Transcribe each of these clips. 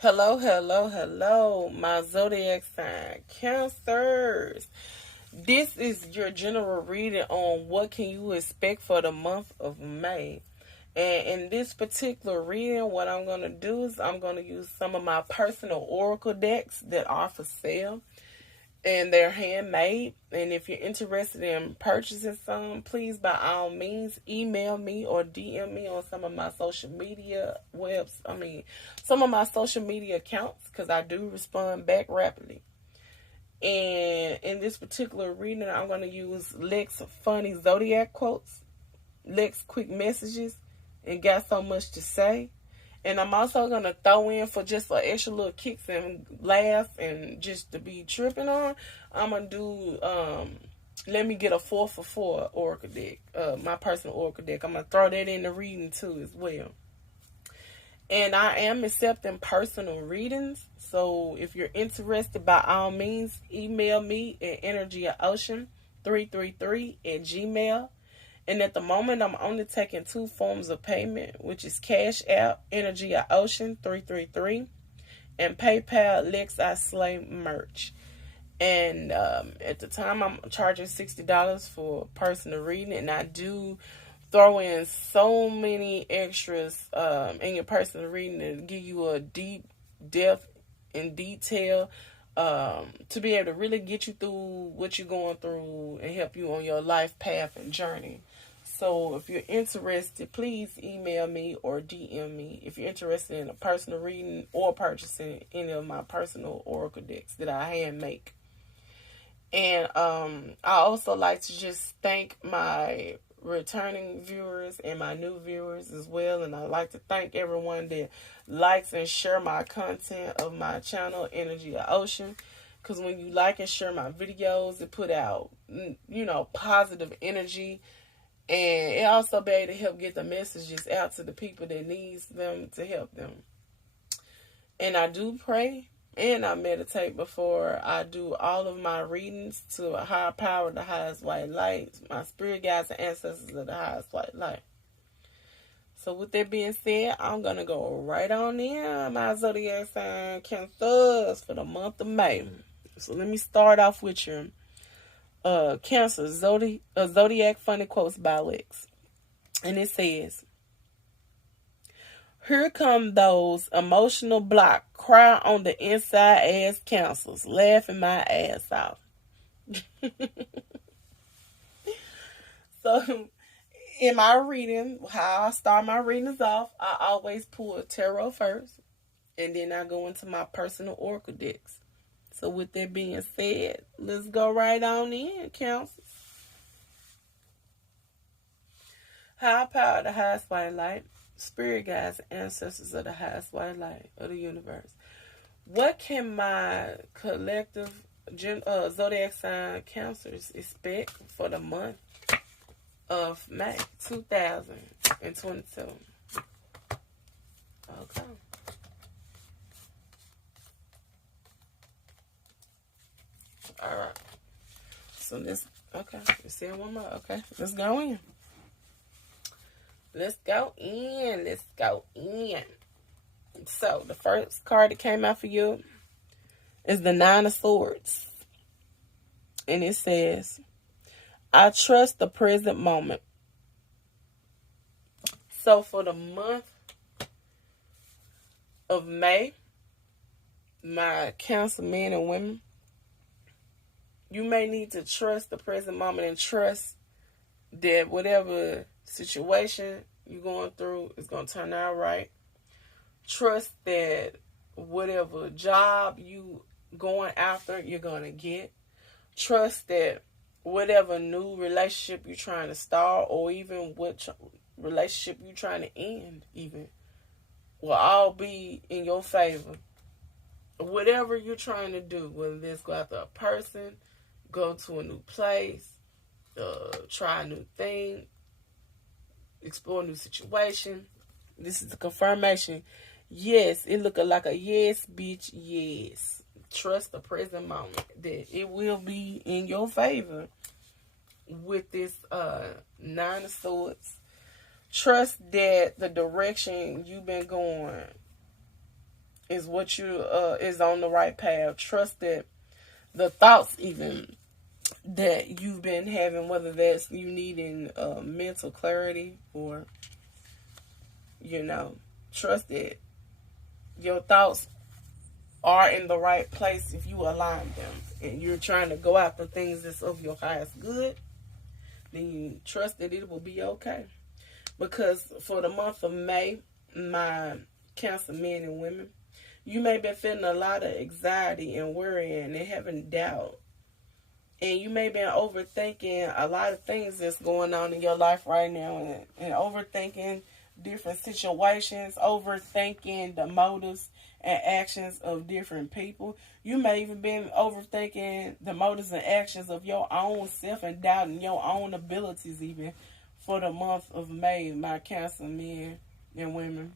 Hello, hello, hello, my zodiac sign, Cancers. This is your general reading on what can you expect for the month of May. And in this particular reading, what I'm going to do is I'm going to use some of my personal oracle decks that are for sale, and they're handmade. And if you're interested in purchasing some, please by all means email me or DM me on some of my social media some of my social media accounts, because I do respond back rapidly. And in this particular reading, I'm going to use Lex funny zodiac quotes, Lex quick messages, and got so much to say. And I'm also going to throw in, for just for extra little kicks and laughs and just to be tripping on, I'm going to do, let me get a 4 for 4 oracle deck, my personal oracle deck. I'm going to throw that in the reading too as well. And I am accepting personal readings. So if you're interested, by all means, email me at energyocean333@gmail. And at the moment, I'm only taking two forms of payment, which is Cash App, Energy Ocean 333, and PayPal, Lex I Slay Merch. And at the time, I'm charging $60 for personal reading, and I do throw in so many extras in your personal reading to give you a deep depth and detail, to be able to really get you through what you're going through and help you on your life path and journey. So if you're interested, please email me or DM me if you're interested in a personal reading or purchasing any of my personal oracle decks that I hand make. And I also like to just thank my returning viewers and my new viewers as well. And I like to thank everyone that likes and share my content of my channel, Energy Ocean. Because when you like and share my videos, it put out, positive energy. And it also be able to help get the messages out to the people that needs them to help them. And I do pray and I meditate before I do all of my readings to a higher power, the highest white light, my spirit guides and ancestors of the highest white light. So with that being said, I'm going to go right on in my zodiac sign, Cancers, for the month of May. So let me start off with your Cancer Zodiac Funny Quotes by Lex. And it says, "Here come those emotional block, cry on the inside ass Cancers, laughing my ass off." So in my reading, how I start my readings off, I always pull a tarot first, and then I go into my personal oracle decks. So with that being said, let's go right on in, Cancers. High power, the highest white light, spirit guides, ancestors of the highest white light of the universe. What can my collective zodiac sign Cancers expect for the month of May 2022? Okay. All right. So let's see one more. Okay, let's go in. Let's go in. So the first card that came out for you is the Nine of Swords. And it says, "I trust the present moment." So for the month of May, my Cancer men and women, you may need to trust the present moment and trust that whatever situation you're going through is going to turn out right. Trust that whatever job you going after, you're going to get. Trust that whatever new relationship you're trying to start, or even what relationship you're trying to end, even, will all be in your favor. Whatever you're trying to do, whether it's go after a person, go to a new place, try a new thing, explore a new situation, this is the confirmation. Yes, it look like a yes, bitch, yes. Trust the present moment that it will be in your favor with this Nine of Swords. Trust that the direction you've been going is what you is on the right path. Trust that the thoughts even that you've been having, whether that's you needing mental clarity or, trust that your thoughts are in the right place if you align them and you're trying to go after things that's of your highest good, then you trust that it will be okay. Because for the month of May, my Cancer men and women, you may be feeling a lot of anxiety and worrying and having doubt. And you may be overthinking a lot of things that's going on in your life right now, and overthinking different situations, overthinking the motives and actions of different people. You may even be overthinking the motives and actions of your own self and doubting your own abilities even for the month of May, my Cancer men and women.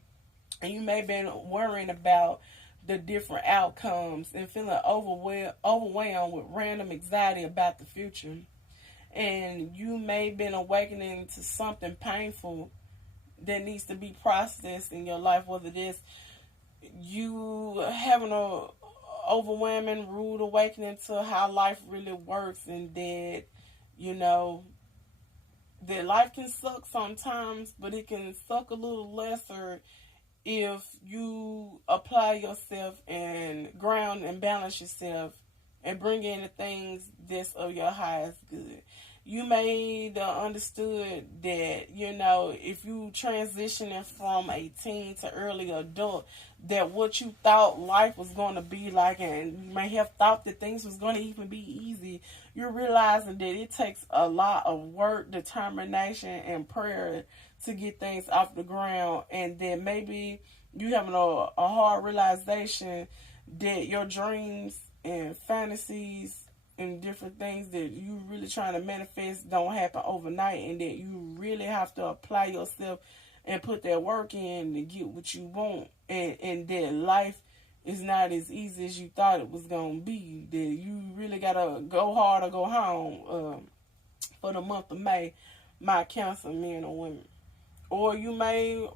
And you may have been worrying about the different outcomes and feeling overwhelmed with random anxiety about the future. And you may have been awakening to something painful that needs to be processed in your life, whether it is you having a overwhelming, rude awakening to how life really works, and that, that life can suck sometimes, but it can suck a little lesser if you apply yourself and ground and balance yourself and bring in the things that's of your highest good. You may have understood that, if you transitioning from a teen to early adult, that what you thought life was going to be like, and you may have thought that things was going to even be easy, you're realizing that it takes a lot of work, determination, and prayer to get things off the ground, and then maybe you having a hard realization that your dreams and fantasies and different things that you really trying to manifest don't happen overnight, and that you really have to apply yourself and put that work in to get what you want, and that life is not as easy as you thought it was going to be, that you really got to go hard or go home for the month of May, my Cancer men or women. Or you may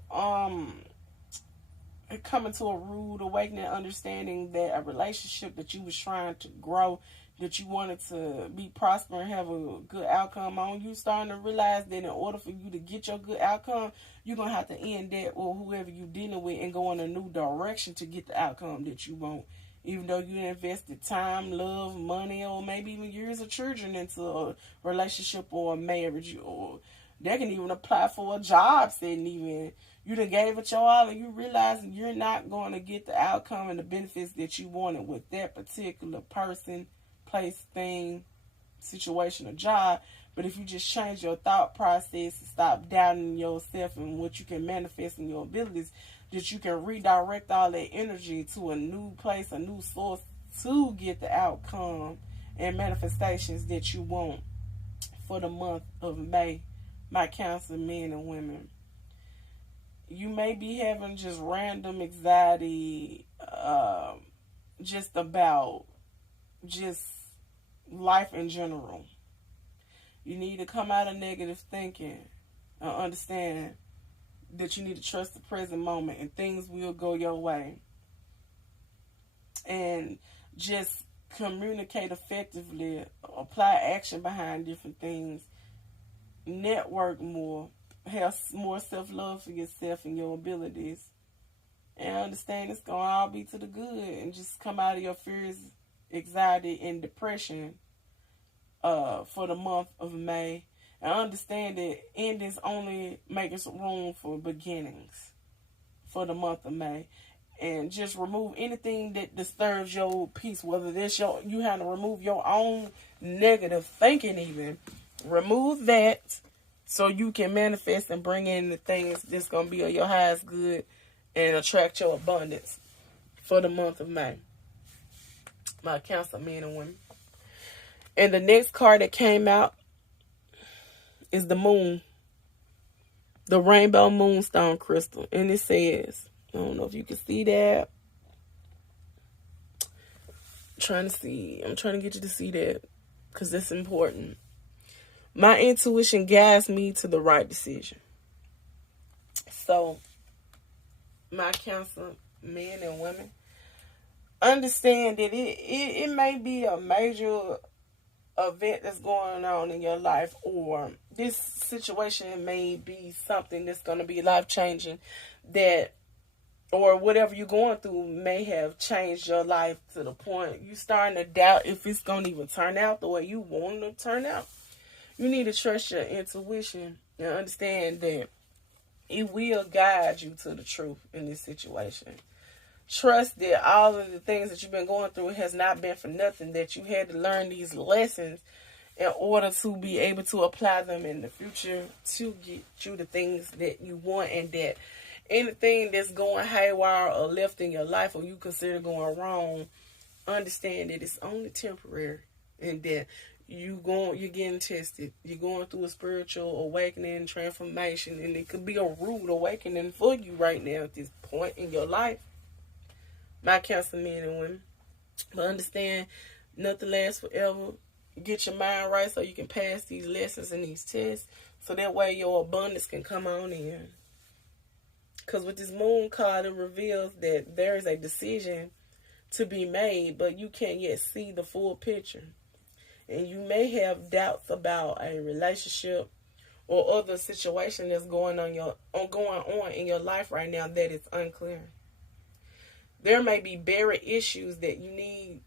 come into a rude awakening, understanding that a relationship that you was trying to grow, that you wanted to be prosper and have a good outcome on, you starting to realize that in order for you to get your good outcome, you're going to have to end that with whoever you're dealing with and go in a new direction to get the outcome that you want. Even though you invested time, love, money, or maybe even years of children into a relationship or a marriage, or they can even apply for a job setting even. You done gave it your all and you realize you're not going to get the outcome and the benefits that you wanted with that particular person, place, thing, situation, or job. But if you just change your thought process and stop doubting yourself and what you can manifest in your abilities, that you can redirect all that energy to a new place, a new source to get the outcome and manifestations that you want for the month of May, my Cancer men and women. You may be having just random anxiety just about just life in general. You need to come out of negative thinking and understand that you need to trust the present moment and things will go your way. And just communicate effectively, apply action behind different things, network more, have more self-love for yourself and your abilities, and understand it's going to all be to the good, and just come out of your fears, anxiety, and depression for the month of May. And understand that endings only make us room for beginnings for the month of May. And just remove anything that disturbs your peace, whether this you have to remove your own negative thinking even. Remove that so you can manifest and bring in the things that's going to be of your highest good and attract your abundance for the month of May, my Cancer men and women. And the next card that came out is the moon, the rainbow moonstone crystal. And it says, I don't know if you can see that. I'm trying to get you to see that because it's important. My intuition guides me to the right decision. So, my Cancer men and women, understand that it may be a major event that's going on in your life, or this situation may be something that's going to be life changing, that or whatever you're going through may have changed your life to the point you starting to doubt if it's going to even turn out the way you want it to turn out. You need to trust your intuition and understand that it will guide you to the truth in this situation. Trust that all of the things that you've been going through has not been for nothing, that you had to learn these lessons in order to be able to apply them in the future to get you the things that you want, and that anything that's going haywire or left in your life or you consider going wrong, understand that it's only temporary, and that you're getting tested. You're going through a spiritual awakening, transformation, and it could be a rude awakening for you right now at this point in your life. My Cancer men and women. But understand, nothing lasts forever. Get your mind right so you can pass these lessons and these tests, so that way your abundance can come on in. Because with this moon card, it reveals that there is a decision to be made, but you can't yet see the full picture. And you may have doubts about a relationship or other situation that's going on in your life right now that is unclear. There may be buried issues that you need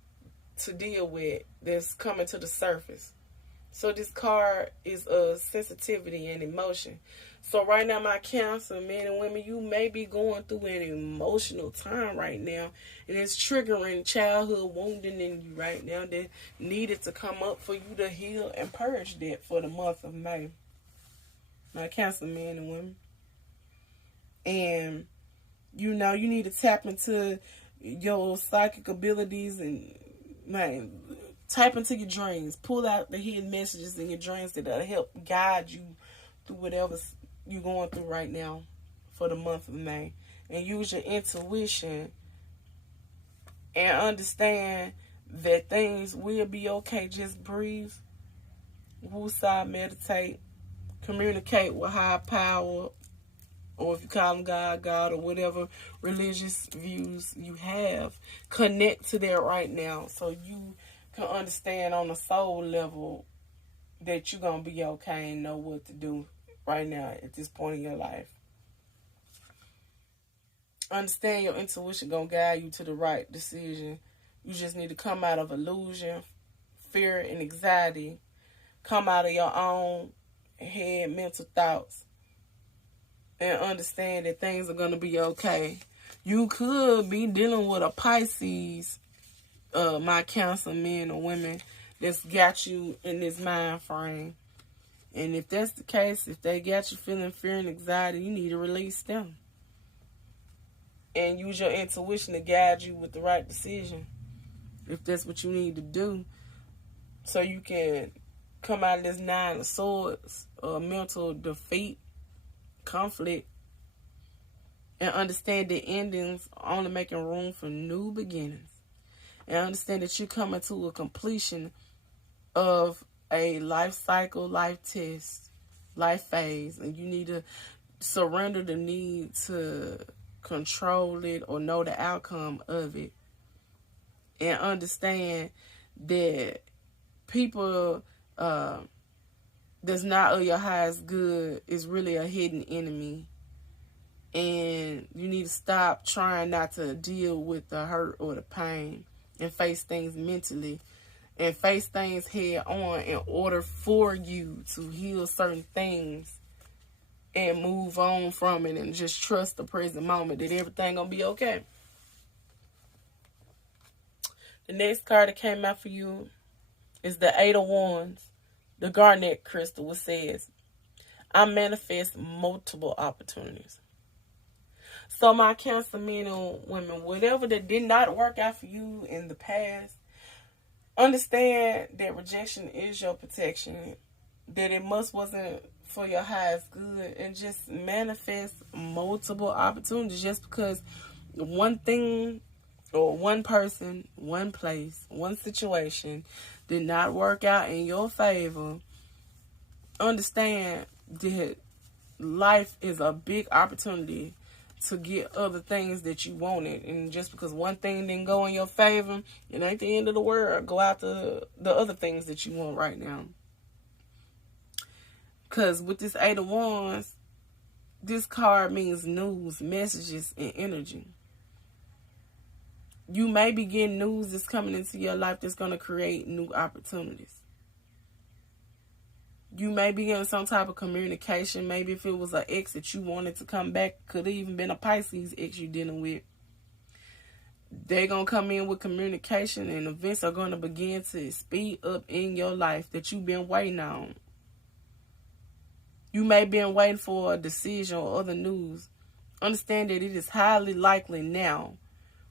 to deal with that's coming to the surface. So this card is sensitivity and emotion. So right now, my Cancer men and women, you may be going through an emotional time right now, and it's triggering childhood wounding in you right now that needed to come up for you to heal and purge that for the month of May. My Cancer men and women. And you need to tap into your psychic abilities and type into your dreams. Pull out the hidden messages in your dreams that'll help guide you through whatever you're going through right now for the month of May. And use your intuition and understand that things will be okay. Just breathe, woosah, meditate, communicate with higher power, or if you call them God, or whatever religious views you have. Connect to that right now so you can understand on a soul level that you're going to be okay and know what to do right now at this point in your life. Understand your intuition going to guide you to the right decision. You just need to come out of illusion, fear, and anxiety. Come out of your own head mental thoughts. And understand that things are going to be okay. You could be dealing with a Pisces, my Cancer men or women, that's got you in this mind frame. And if that's the case, if they got you feeling fear and anxiety, you need to release them. And use your intuition to guide you with the right decision, if that's what you need to do, so you can come out of this 9 of Swords, mental defeat, conflict, and understand that endings are only making room for new beginnings. And understand that you're coming to a completion of a life cycle, life test, life phase, and you need to surrender the need to control it or know the outcome of it. And understand that people that's not of your highest good is really a hidden enemy. And you need to stop trying not to deal with the hurt or the pain and face things mentally and face things head on in order for you to heal certain things and move on from it and just trust the present moment that everything gonna be okay. The next card that came out for you is the 8 of Wands, the garnet crystal, which says, I manifest multiple opportunities. So my Cancer men and women, whatever that did not work out for you in the past, understand that rejection is your protection, that it wasn't for your highest good, and just manifest multiple opportunities. Just because one thing or one person, one place, one situation did not work out in your favor, understand that life is a big opportunity to get other things that you wanted. And just because one thing didn't go in your favor, it ain't the end of the world. Go after the other things that you want right now. Because with this 8 of Wands, this card means news, messages, and energy. You may be getting news that's coming into your life that's going to create new opportunities. You may be getting some type of communication. Maybe if it was an ex that you wanted to come back, could have even been a Pisces ex you're dealing with. They're going to come in with communication, and events are going to begin to speed up in your life that you've been waiting on. You may be waiting for a decision or other news. Understand that it is highly likely now.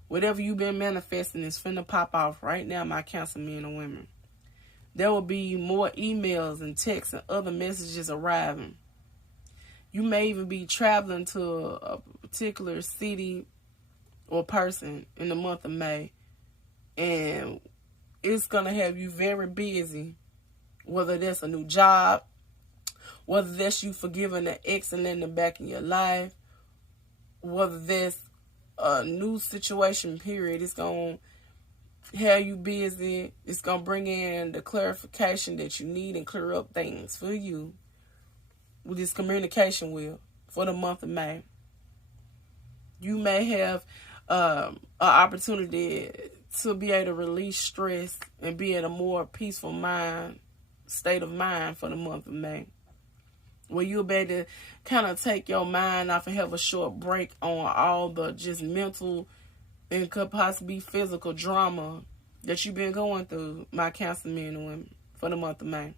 Whatever you've been manifesting is finna pop off right now, my Cancer men and women. There will be more emails and texts and other messages arriving. You may even be traveling to a particular city or person in the month of May. And it's going to have you very busy. Whether that's a new job, whether that's you forgiving an ex and letting them back in your life, whether that's a new situation, period. It's going to have you busy. It's going to bring in the clarification that you need and clear up things for you with this communication wheel for the month of May. You may have an opportunity to be able to release stress and be in a more peaceful state of mind for the month of May, where you'll be able to kind of take your mind off and have a short break on all the just mental and could possibly be physical drama that you've been going through, my Cancer men and women, for the month of May.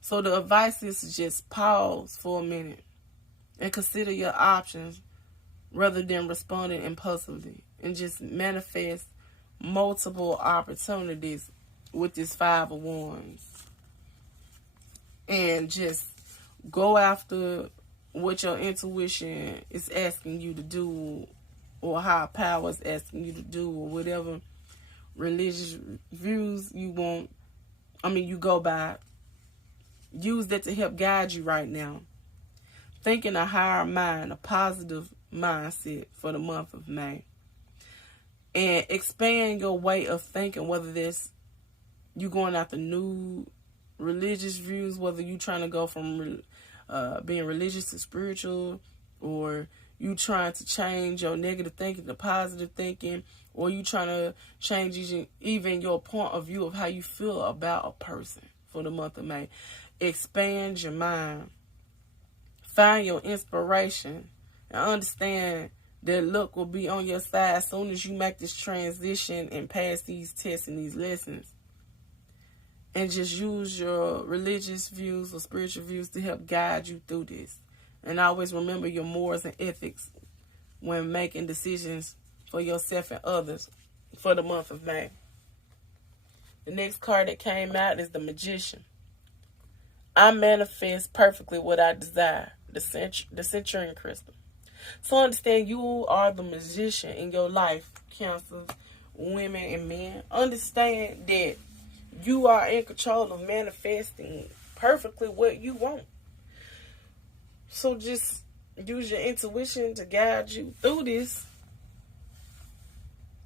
So the advice is to just pause for a minute and consider your options rather than responding impulsively, and just manifest multiple opportunities with this 5 of Wands. And just go after what your intuition is asking you to do, or higher power is asking you to do, or whatever religious views you go by. Use that to help guide you right now. Think in a higher mind, a positive mindset for the month of May. And expand your way of thinking, whether that's you going after new religious views, whether you trying to go from being religious to spiritual, or you trying to change your negative thinking to positive thinking, or you trying to change even your point of view of how you feel about a person for the month of May. Expand your mind. Find your inspiration, and understand that luck will be on your side as soon as you make this transition and pass these tests and these lessons. And just use your religious views or spiritual views to help guide you through this. And always remember your morals and ethics when making decisions for yourself and others for the month of May. The next card that came out is the Magician. I manifest perfectly what I desire. The Centurion Crystal. So understand you are the magician in your life, Cancer, women and men. Understand that you are in control of manifesting perfectly what you want. So just use your intuition to guide you through this,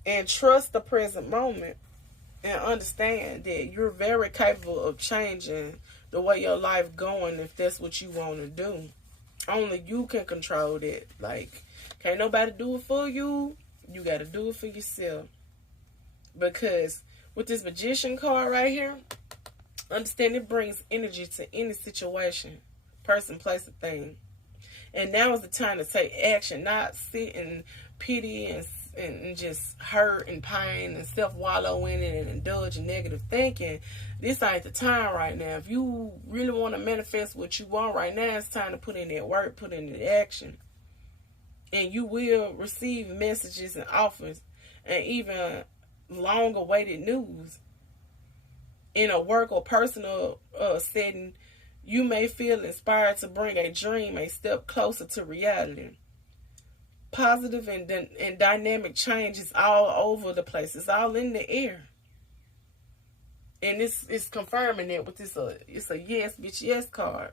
and trust the present moment, and understand that you're very capable of changing the way your life going if that's what you want to do. Only you can control that. Like, can't nobody do it for you. You got to do it for yourself. Because with this Magician card right here, understand it brings energy to any situation, person, place, or thing. And now is the time to take action, not sit in pity and just hurt and pain and self-wallow in it and indulge in negative thinking. This ain't the time right now. If you really want to manifest what you want right now, it's time to put in that work, put in the action. And you will receive messages and offers and even long-awaited news. In a work or personal setting, you may feel inspired to bring a dream a step closer to reality. Positive and dynamic change is all over the place. It's all in the air. And it's confirming it with this. It's a yes, bitch, yes card.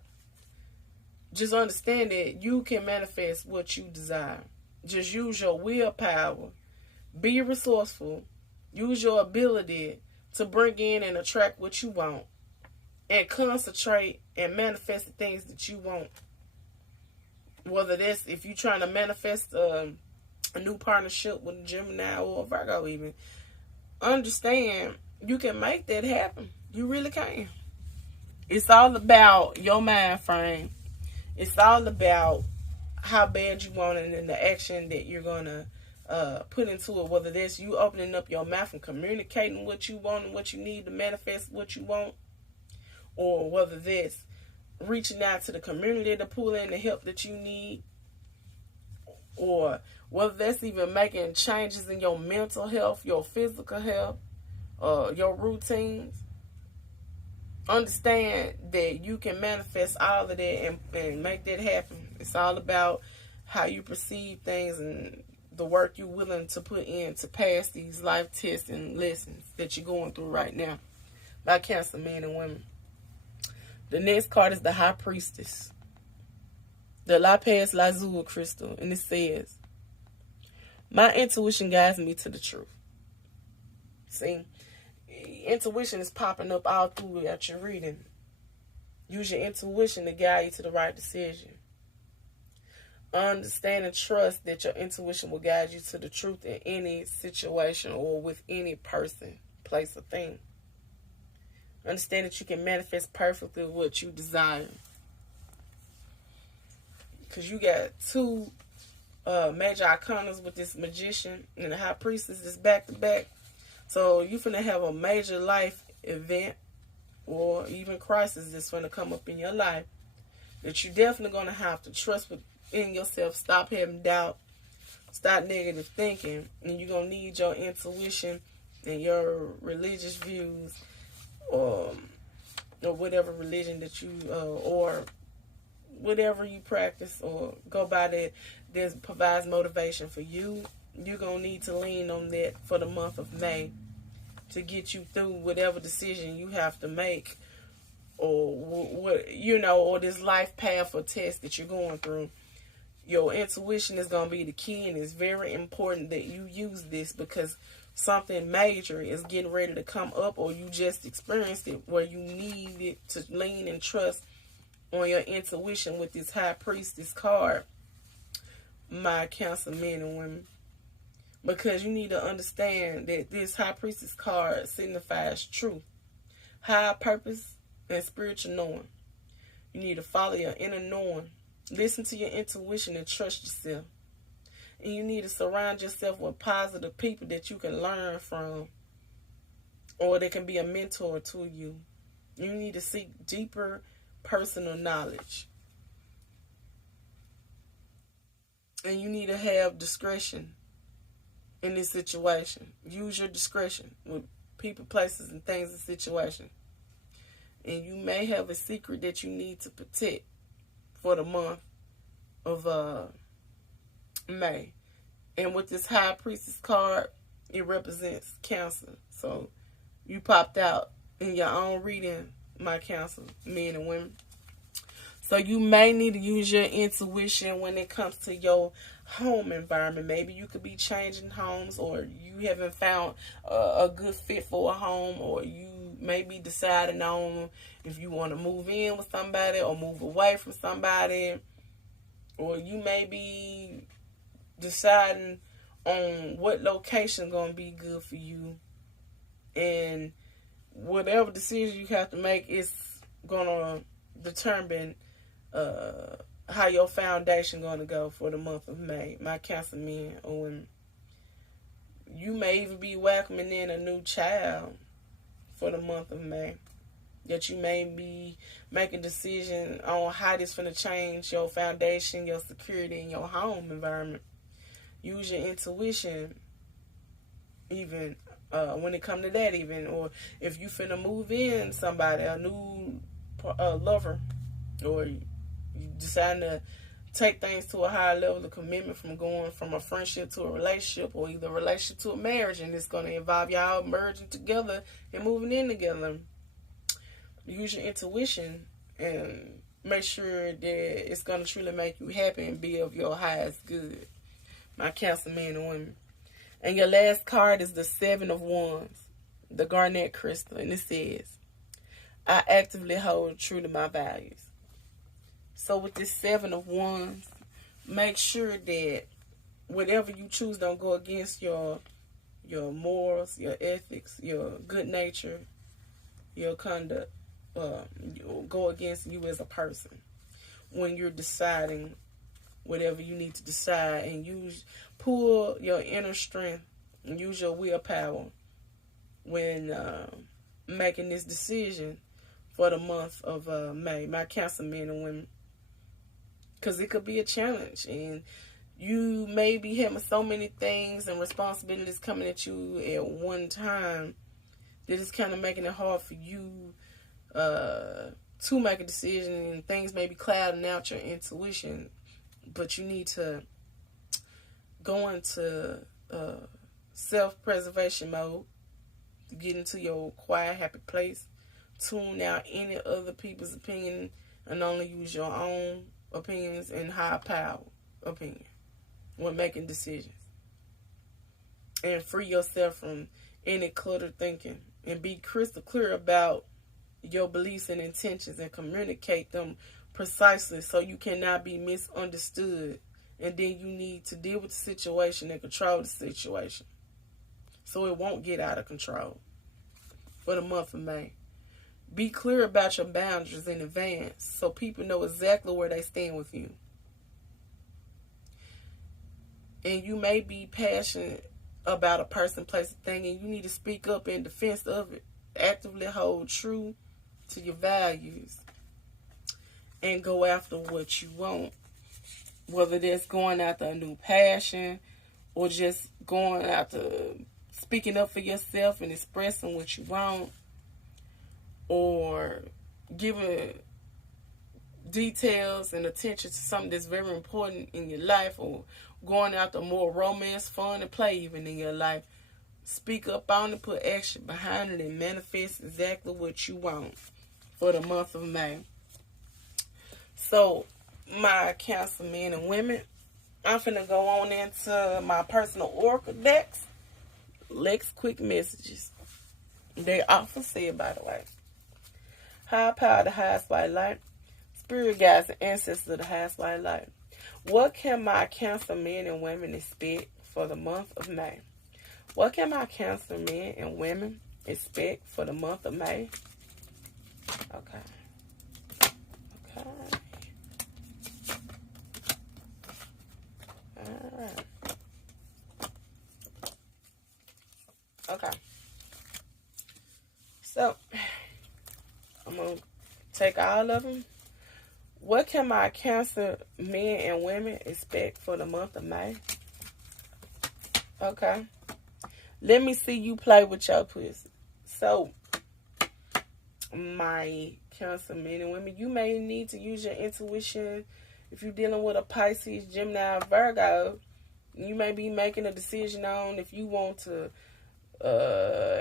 just understand that you can manifest what you desire. Just use your willpower. Be resourceful. Use your ability to bring in and attract what you want. And concentrate and manifest the things that you want. Whether that's if you're trying to manifest a new partnership with a Gemini or a Virgo even. Understand you can make that happen. You really can. It's all about your mind frame. It's all about how bad you want it and the action that you're going to put into it. Whether that's you opening up your mouth and communicating what you want and what you need to manifest what you want. Or whether that's reaching out to the community to pull in the help that you need. Or whether that's even making changes in your mental health, your physical health, your routines. Understand that you can manifest all of that and make that happen. It's all about how you perceive things and the work you're willing to put in to pass these life tests and lessons that you're going through right now. By Cancer men and women. The next card is the High Priestess. The Lapis Lazuli crystal. And it says, my intuition guides me to the truth. See? Intuition is popping up all throughout your reading. Use your intuition to guide you to the right decision. Understand and trust that your intuition will guide you to the truth in any situation or with any person, place, or thing. Understand that you can manifest perfectly what you desire. Because you got two major arcanas with this magician and the High Priestess is back to back. So you're finna have a major life event or even crisis that's finna come up in your life that you're definitely gonna have to trust within yourself. Stop having doubt. Stop negative thinking. And you're gonna need your intuition and your religious views or whatever religion that you or whatever you practice or go by that provides motivation for you. You're going to need to lean on that for the month of May to get you through whatever decision you have to make or what or this life path or test that you're going through. Your intuition is going to be the key, and it's very important that you use this because something major is getting ready to come up or you just experienced it where you need it to lean and trust on your intuition with this High Priestess card, my Cancer men and women. Because you need to understand that this High Priestess card signifies truth, high purpose, and spiritual knowing. You need to follow your inner knowing. Listen to your intuition and trust yourself. And you need to surround yourself with positive people that you can learn from or that can be a mentor to you. You need to seek deeper personal knowledge. And you need to have discretion in this situation. Use your discretion with people, places, and things and situations. And you may have a secret that you need to protect for the month of May. And with this High Priestess card, it represents Cancer. So you popped out in your own reading, my Cancer men and women. So you may need to use your intuition when it comes to your home environment. Maybe you could be changing homes, or you haven't found a good fit for a home, or you may be deciding on if you want to move in with somebody or move away from somebody, or you may be deciding on what location going to be good for you. And whatever decision you have to make is going to determine how your foundation going to go for the month of May, my Cancer men or women. You may even be welcoming in a new child for the month of May. That you may be making a decision on how this going to change your foundation, your security, and your home environment. Use your intuition even when it come to that even. Or if you finna move in somebody, a new lover, or you decide to take things to a higher level of commitment from going from a friendship to a relationship, or either a relationship to a marriage, and it's going to involve y'all merging together and moving in together. Use your intuition and make sure that it's going to truly make you happy and be of your highest good, my Cancer men and women. And your last card is the Seven of Wands, the garnet crystal. And it says, I actively hold true to my values. So with this Seven of Wands, make sure that whatever you choose don't go against your morals, your ethics, your good nature, your conduct, go against you as a person when you're deciding whatever you need to decide, and pull your inner strength and use your willpower when making this decision for the month of May, my Cancer men and women, because it could be a challenge, and you may be having so many things and responsibilities coming at you at one time that it's kind of making it hard for you to make a decision, and things may be clouding out your intuition. But you need to go into self-preservation mode, get into your quiet, happy place, tune out any other people's opinion, and only use your own opinions and high power opinion when making decisions. And free yourself from any cluttered thinking, and be crystal clear about your beliefs and intentions, and communicate them precisely so you cannot be misunderstood, and then you need to deal with the situation and control the situation so it won't get out of control for the month of May. Be clear about your boundaries in advance so people know exactly where they stand with you. And you may be passionate about a person, place, or thing, and you need to speak up in defense of it. Actively hold true to your values and go after what you want. Whether that's going after a new passion or just going after speaking up for yourself and expressing what you want, or giving details and attention to something that's very important in your life, or going after more romance, fun, and play even in your life. Speak up on it, put action behind it, and manifest exactly what you want for the month of May. So, my Cancer men and women, I'm finna go on into my personal oracle decks. Lex quick messages. They often said, by the way. High power, the highest white light. Spirit guides and ancestors of the highest white light. What can my Cancer men and women expect for the month of May? What can my Cancer men and women expect for the month of May? Okay. Alright. Okay. So, I'm going to take all of them. What can my Cancer men and women expect for the month of May? Okay. Let me see you play with your pussy. So, my Cancer men and women, you may need to use your intuition. If you're dealing with a Pisces, Gemini, Virgo, you may be making a decision on if you want to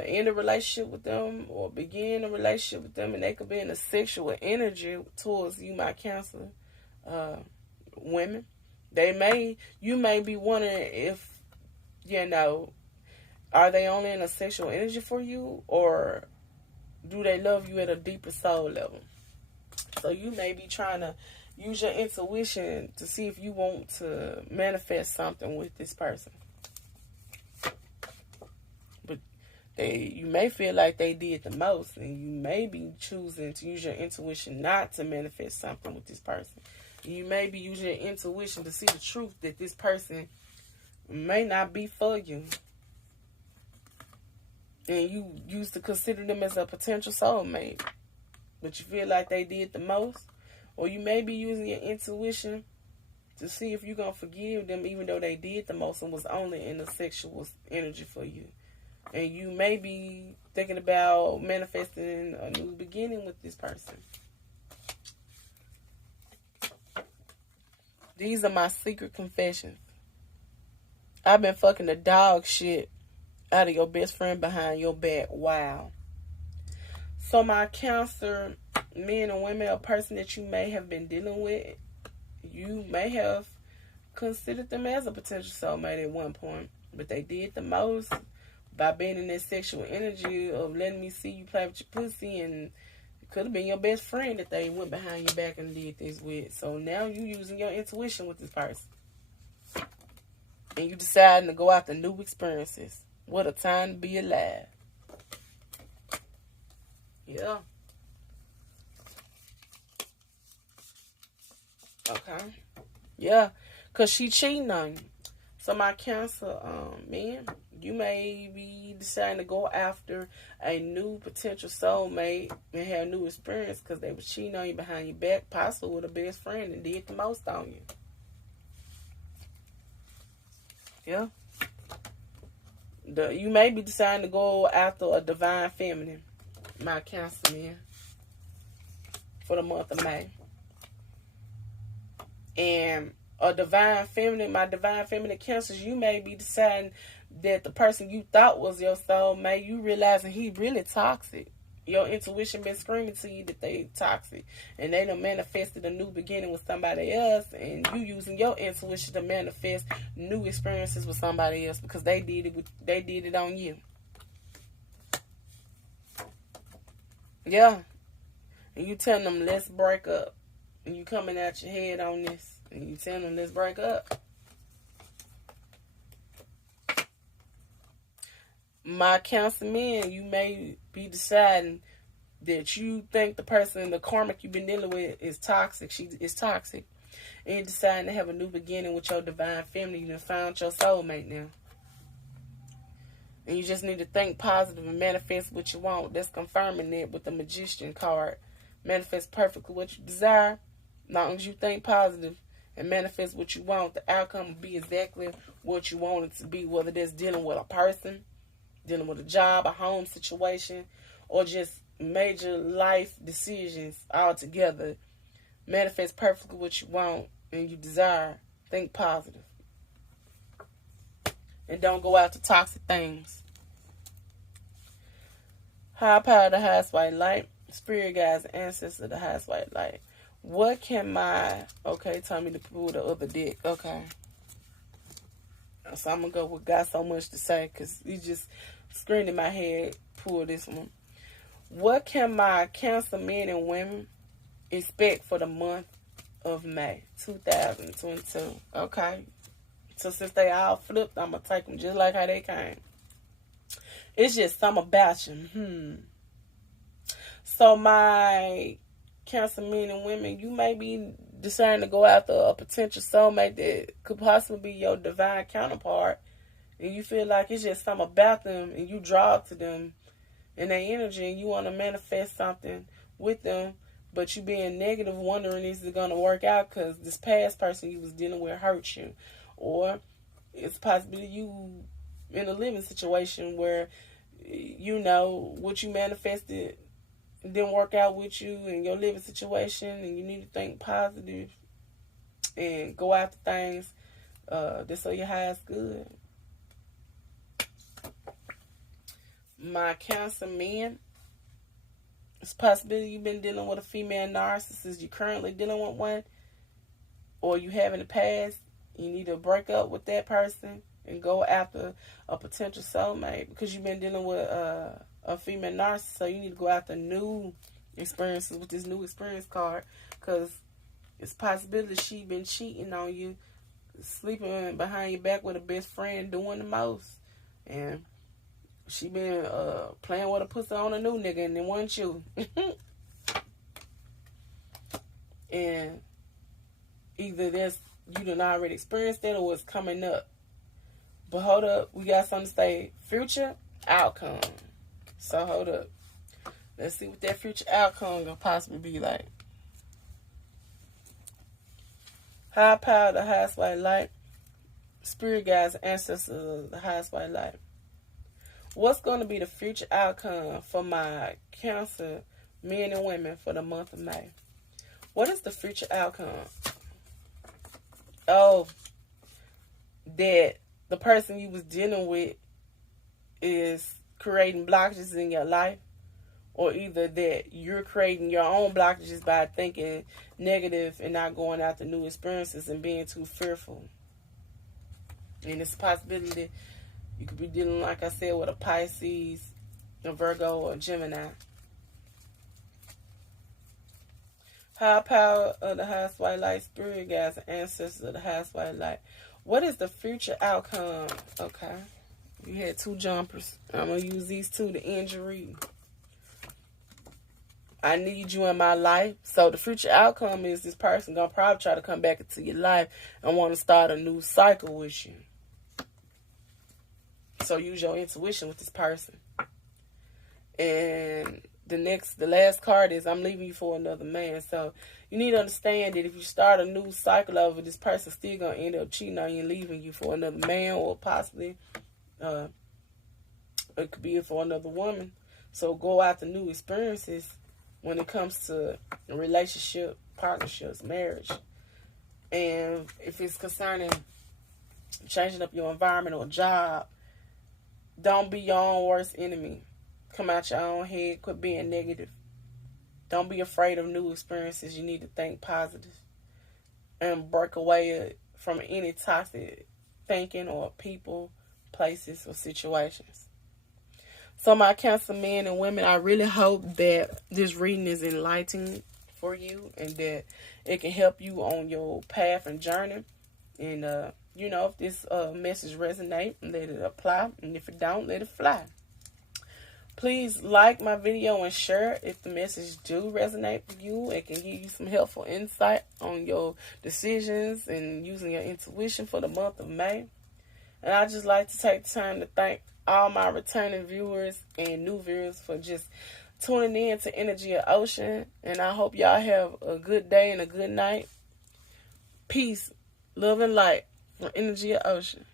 end a relationship with them or begin a relationship with them, and they could be in a sexual energy towards you, my Cancer women. You may be wondering if, are they only in a sexual energy for you, or do they love you at a deeper soul level? So you may be trying to use your intuition to see if you want to manifest something with this person. But you may feel like they did the most, and you may be choosing to use your intuition not to manifest something with this person. You may be using your intuition to see the truth that this person may not be for you, and you used to consider them as a potential soulmate, but you feel like they did the most. Or you may be using your intuition to see if you're going to forgive them even though they did the most and was only in a sexual energy for you. And you may be thinking about manifesting a new beginning with this person. These are my secret confessions. I've been fucking the dog shit out of your best friend behind your back. Wow. So my Cancer men and women, a person that you may have been dealing with, you may have considered them as a potential soulmate at one point, but they did the most by being in that sexual energy of letting me see you play with your pussy, and it could have been your best friend that they went behind your back and did this with. So now you using your intuition with this person, and you deciding to go after new experiences. What a time to be alive. Yeah. Okay. Yeah. Because she cheating on you. So my Cancer, man, you may be deciding to go after a new potential soulmate and have new experience because they were cheating on you behind your back, possibly with a best friend, and did the most on you. Yeah. You may be deciding to go after a divine feminine, my Cancer, man, for the month of May. And a divine feminine, my divine feminine Cancers, you may be deciding that the person you thought was your soulmate, you realizing he really toxic. Your intuition been screaming to you that they toxic, and they done manifested a new beginning with somebody else, and you using your intuition to manifest new experiences with somebody else because they did it on you. Yeah. And you telling them, let's break up. And you coming out your head on this. And you telling them, let's break up. My Cancer men, you may be deciding that you think the person, the karmic you've been dealing with is toxic. She is toxic. And you're deciding to have a new beginning with your divine feminine. You done found your soulmate now. And you just need to think positive and manifest what you want. That's confirming it with the Magician card. Manifest perfectly what you desire. As long as you think positive and manifest what you want, the outcome will be exactly what you want it to be, whether that's dealing with a person, dealing with a job, a home situation, or just major life decisions altogether. Manifest perfectly what you want and you desire. Think positive. And don't go after toxic things. High power, the highest white light. Spirit guides, ancestors, the highest white light. What can my... Okay, tell me to pull the other deck. Okay. So I'm going to go with got so much to say because he just screamed in my head. Pull this one. What can my Cancer men and women expect for the month of May 2022? Okay. So since they all flipped, I'm going to take them just like how they came. It's just something about you. So my Cancer men and women, you may be deciding to go after a potential soulmate that could possibly be your divine counterpart, and you feel like it's just something about them, and you draw to them and their energy, and you want to manifest something with them, but you being negative, wondering is it going to work out because this past person you was dealing with hurt you, or it's possibly you in a living situation where you know what you manifested didn't work out with you in your living situation, and you need to think positive and go after things that's on your highest good. My Cancer men, it's possibility you've been dealing with a female narcissist. You're currently dealing with one, or you have in the past. You need to break up with that person and go after a potential soulmate because you've been dealing with a female narcissist. So you need to go after new experiences with this new experience card because it's possibility she been cheating on you, sleeping behind your back with a best friend, doing the most, and she been playing with a pussy on a new nigga, and it wasn't you. And either that's you done already experienced it or it's coming up. But hold up, we got something to say. Future outcome. So hold up. Let's see what that future outcome gonna possibly be like. High power, the highest white light. Spirit guides, ancestors, the highest white light. What's going to be the future outcome for my Cancer men and women for the month of May? What is the future outcome? Oh, that the person you was dealing with is creating blockages in your life, or either that you're creating your own blockages by thinking negative and not going after new experiences and being too fearful. And it's a possibility that you could be dealing, like I said, with a Pisces, a Virgo, or a Gemini. High power of the highest white light, spirit guides, and ancestors of the highest white light. What is the future outcome? Okay. You had 2 jumpers. I'm going to use these 2 to end your reading. I need you in my life. So the future outcome is this person going to probably try to come back into your life and want to start a new cycle with you. So use your intuition with this person. And the last card is I'm leaving you for another man. So you need to understand that if you start a new cycle over, this person still going to end up cheating on you and leaving you for another man, or possibly it could be for another woman. So go after new experiences when it comes to relationship, partnerships, marriage. And if it's concerning changing up your environment or job, don't be your own worst enemy. Come out your own head. Quit being negative. Don't be afraid of new experiences. You need to think positive and break away from any toxic thinking or people, places, or situations. So my Cancer men and women, I really hope that this reading is enlightening for you and that it can help you on your path and journey. And, if this message resonates, let it apply. And if it don't, let it fly. Please like my video and share if the message do resonate with you. It can give you some helpful insight on your decisions and using your intuition for the month of May. And I just like to take the time to thank all my returning viewers and new viewers for just tuning in to Energy of Ocean. And I hope y'all have a good day and a good night. Peace, love, and light from Energy of Ocean.